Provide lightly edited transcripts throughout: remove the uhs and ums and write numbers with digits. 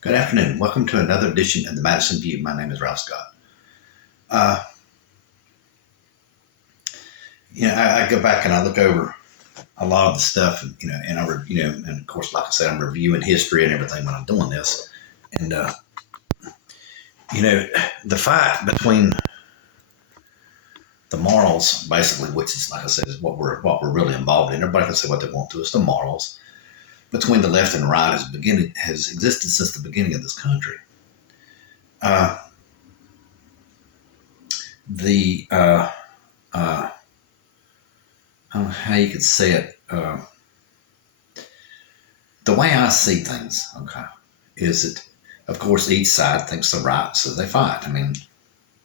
Good afternoon. Welcome to another edition of the Madison View. My name is Ralph Scott. I go back and I look over a lot of the stuff, and of course, like I said, I'm reviewing history and everything when I'm doing this. And the fight between the morals, basically, which is, like I said, is what we're really involved in. Everybody can say what they want to. It's the morals between the left and the right has existed since the beginning of this country. I don't know how you could say it. The way I see things, okay, is that, of course, each side thinks they're right, so they fight. I mean,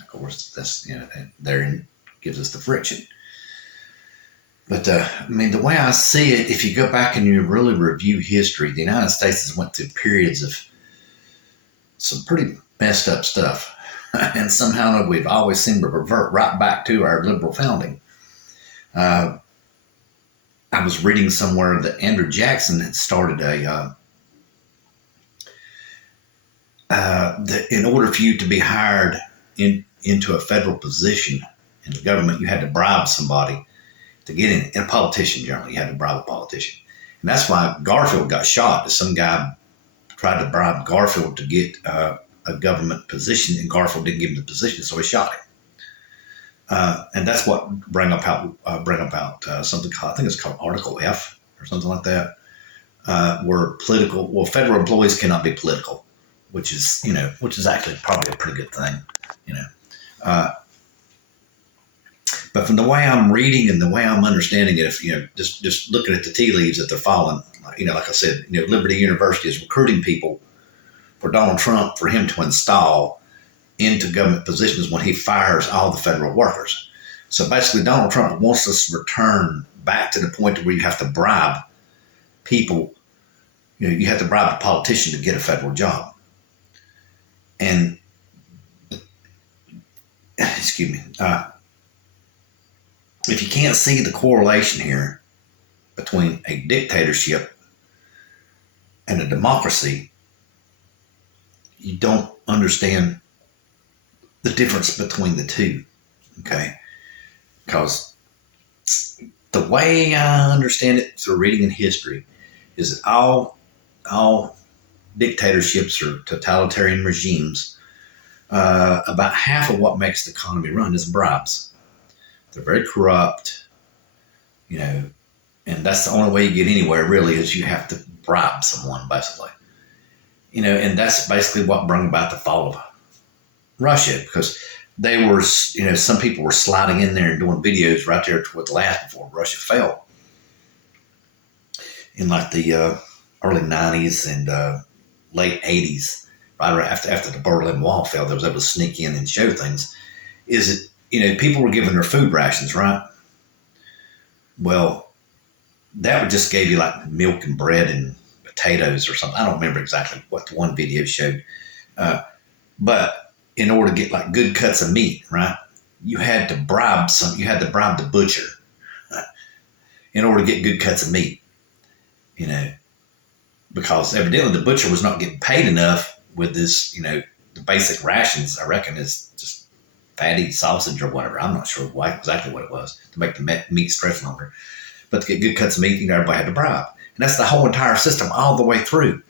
of course, that's, therein gives us the friction. But, the way I see it, if you go back and you really review history, the United States has went through periods of some pretty messed up stuff. And somehow we've always seemed to revert right back to our liberal founding. I was reading somewhere that Andrew Jackson had started in order for you to be hired into a federal position in the government, you had to bribe somebody to get in. And a politician, generally, you had to bribe a politician. And that's why Garfield got shot. Some guy tried to bribe Garfield to get a government position, and Garfield didn't give him the position, so he shot him. And that's what bring about something called, I think it's called Article F or something like that, where federal employees cannot be political, which is actually probably a pretty good thing, But from the way I'm reading and the way I'm understanding it, if just looking at the tea leaves that they're falling, like I said, Liberty University is recruiting people for Donald Trump for him to install into government positions when he fires all the federal workers. So basically, Donald Trump wants us to return back to the point where you have to bribe people. You have to bribe a politician to get a federal job. And excuse me. If you can't see the correlation here between a dictatorship and a democracy, you don't understand the difference between the two, okay? Because the way I understand it through reading in history is that all dictatorships or totalitarian regimes, about half of what makes the economy run is bribes. They're very corrupt, and that's the only way you get anywhere, really, is you have to bribe someone, basically. And that's basically what brought about the fall of Russia, because they were, some people were sliding in there and doing videos right there toward the last before Russia fell. In like the early 90s and late 80s, right after the Berlin Wall fell, they was able to sneak in and show things. Is it, people were given their food rations, right? Well, that would just gave you like milk and bread and potatoes or something. I don't remember exactly what the one video showed. But in order to get like good cuts of meat, right, you had to bribe the butcher in order to get good cuts of meat, because evidently the butcher was not getting paid enough with this, the basic rations, I reckon, is just fatty sausage or whatever. I'm not sure exactly what it was to make the meat stretch longer. But to get good cuts of meat, everybody had to bribe. And that's the whole entire system all the way through.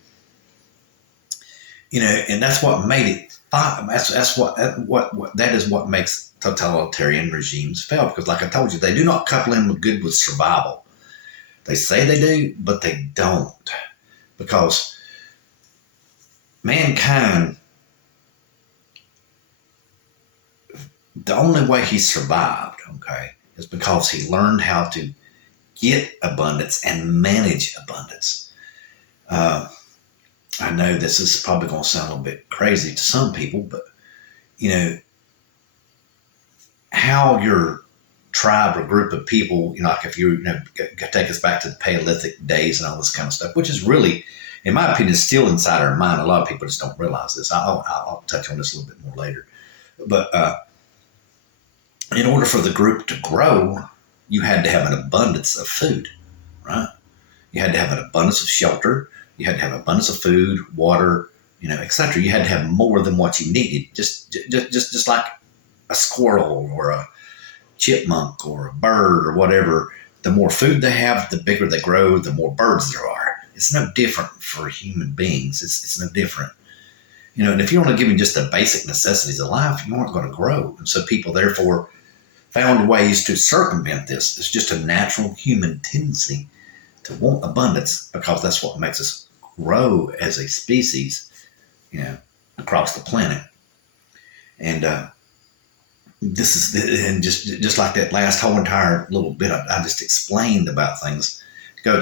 And that's what made it. That is what makes totalitarian regimes fail. Because like I told you, they do not couple in with survival. They say they do, but they don't. Because mankind, the only way he survived, okay, is because he learned how to get abundance and manage abundance. I know this is probably going to sound a little bit crazy to some people, but, how your tribe or group of people, like if you take us back to the Paleolithic days and all this kind of stuff, which is really, in my opinion, still inside our mind. A lot of people just don't realize this. I'll touch on this a little bit more later. But in order for the group to grow, you had to have an abundance of food, right? You had to have an abundance of shelter. You had to have an abundance of food, water, etc. You had to have more than what you needed. Just like a squirrel or a chipmunk or a bird or whatever. The more food they have, the bigger they grow, the more birds there are. It's no different for human beings. It's no different. And if you're only given just the basic necessities of life, you aren't going to grow. And so people, therefore, found ways to circumvent this. It's just a natural human tendency to want abundance because that's what makes us grow as a species, across the planet. And this is, and just like that last whole entire little bit I just explained about things,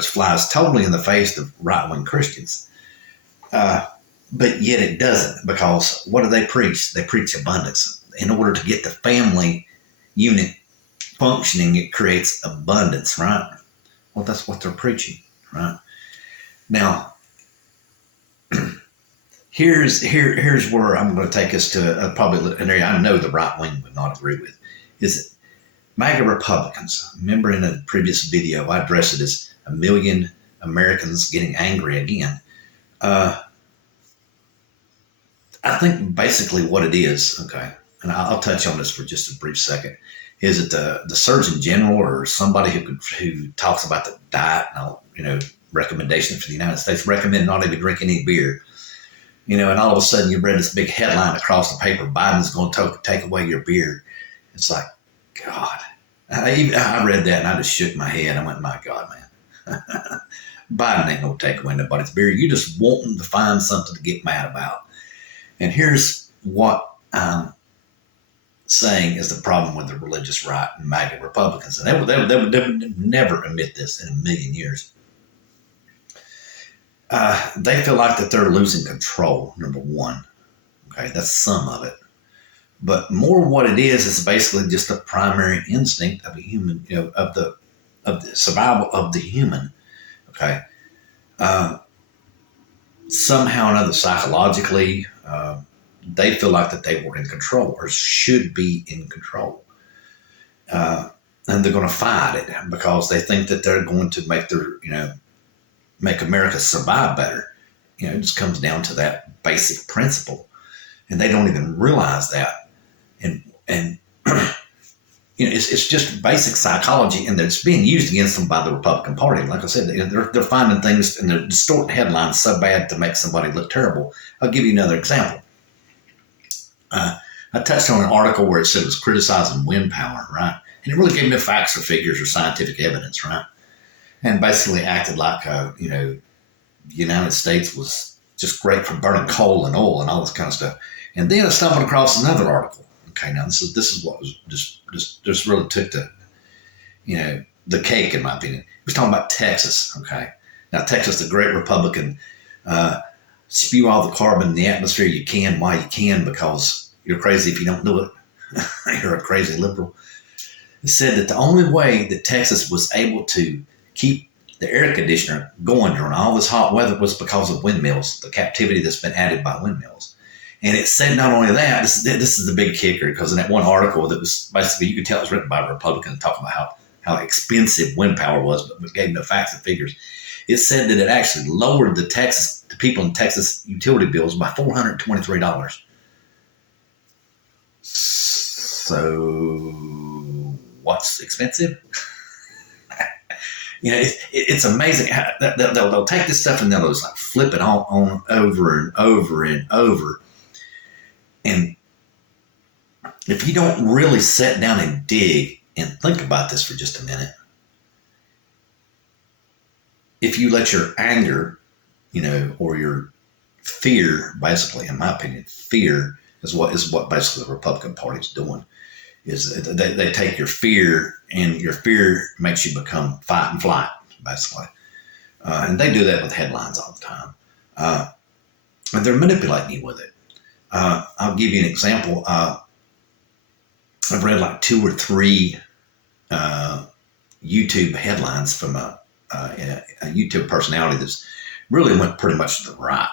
flies totally in the face of right-wing Christians. But yet it doesn't, because what do they preach? They preach abundance. In order to get the family unit functioning, it creates abundance, right? Well, that's what they're preaching, right? Now, here's where I'm going to take us to probably an area I know the right wing would not agree with. Is it MAGA Republicans? Remember in a previous video, I addressed it as 1 million Americans getting angry again. I think basically what it is, okay, and I'll touch on this for just a brief second, is that the Surgeon General or somebody who talks about the diet and recommendation for the United States recommend not even drink any beer, and all of a sudden you read this big headline across the paper: Biden's going to take away your beer. It's like, God, I read that and I just shook my head. I went, my God, man, Biden ain't going to take away nobody's beer. You just wanting to find something to get mad about. And here's what I'm saying is the problem with the religious right and MAGA Republicans. And they would never admit this in a million years. They feel like that they're losing control, number one. Okay, that's some of it. But more what it is basically just the primary instinct of a human, of the survival of the human. Okay. Somehow or another, psychologically, they feel like that they were in control or should be in control. And they're going to fight it because they think that they're going to make America survive better. It just comes down to that basic principle. And they don't even realize that. And it's just basic psychology, and it's being used against them by the Republican Party. Like I said, they're finding things and they're distorting headlines so bad to make somebody look terrible. I'll give you another example. I touched on an article where it said it was criticizing wind power, right? And it really gave no facts or figures or scientific evidence, right? And basically acted like, the United States was just great for burning coal and oil and all this kind of stuff. And then I stumbled across another article. Okay, now this is what was just really took the cake, in my opinion. It was talking about Texas. Okay, now Texas, the great Republican, spew all the carbon in the atmosphere you can. Why you can? Because you're crazy if you don't do it. You're a crazy liberal. It said that the only way that Texas was able to keep the air conditioner going during all this hot weather was because of windmills, the captivity that's been added by windmills. And it said not only that, this is the big kicker, because in that one article that was basically, you could tell it was written by a Republican talking about how expensive wind power was, but gave no facts and figures. It said that it actually lowered the people in Texas utility bills by $423. So what's expensive? It's amazing how they'll take this stuff and they'll just like flip it on over and over and over. And if you don't really sit down and dig and think about this for just a minute, if you let your anger, or your fear, basically, in my opinion, fear is what basically the Republican Party is doing, is they take your fear, and your fear makes you become fight and flight, basically. And they do that with headlines all the time. And they're manipulating you with it. I'll give you an example. I've read like 2 or 3 YouTube headlines from a YouTube personality that's really went pretty much to the right.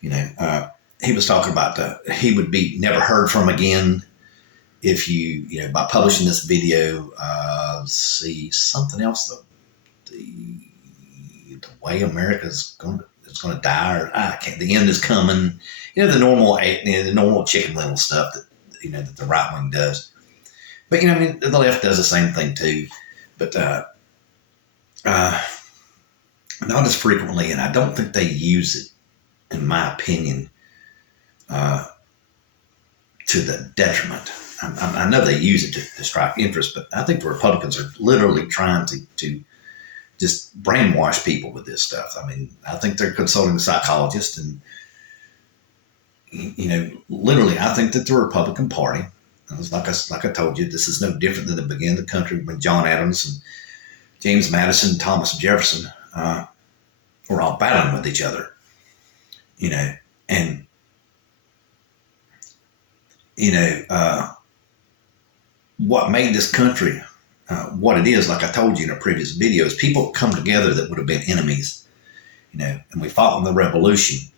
He was talking about he would be never heard from again if you by publishing this video, see something else, the way America's going to die, or I can't. The end is coming. The normal chicken little stuff that the right wing does. But the left does the same thing too, but not as frequently, and I don't think they use it, in my opinion, to the detriment. I know they use it to strike interest, but I think the Republicans are literally trying to just brainwash people with this stuff. I mean, I think they're consulting a psychologist, and literally, I think that the Republican Party, like I told you, this is no different than the beginning of the country when John Adams and James Madison and Thomas Jefferson were all battling with each other, and what made this country what it is, like I told you in a previous video, is people come together that would have been enemies, and we fought in the Revolution,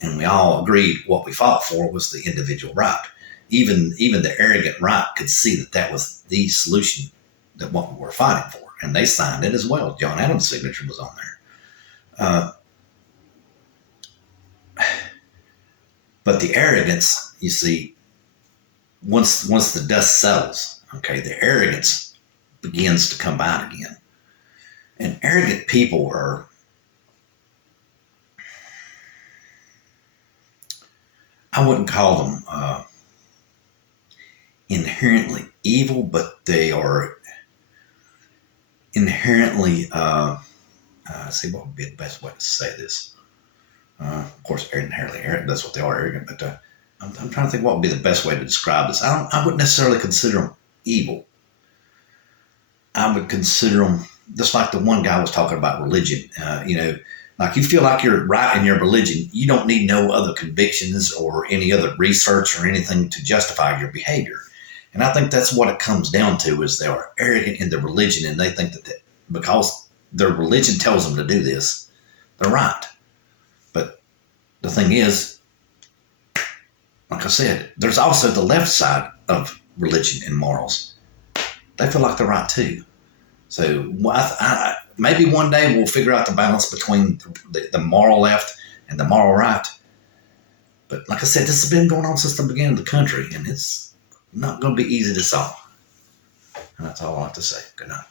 and we all agreed what we fought for was the individual right. Even the arrogant right could see that was the solution, that what we were fighting for, and they signed it as well. John Adams' signature was on there. But the arrogance, you see, once the dust settles, okay, the arrogance begins to come out again. And arrogant people are, I wouldn't call them inherently evil, but they are inherently, see what would be the best way to say this. Of course, inherently arrogant, that's what they are, arrogant, but I'm trying to think what would be the best way to describe this. I wouldn't necessarily consider them evil. I would consider them just like the one guy was talking about religion. Like you feel like you're right in your religion. You don't need no other convictions or any other research or anything to justify your behavior. And I think that's what it comes down to, is they are arrogant in their religion, and they think that because their religion tells them to do this, they're right. But the thing is, like I said, there's also the left side of religion and morals. They feel like they're right too. So maybe one day we'll figure out the balance between the moral left and the moral right. But like I said, this has been going on since the beginning of the country, and it's not going to be easy to solve. And that's all I have to say. Good night.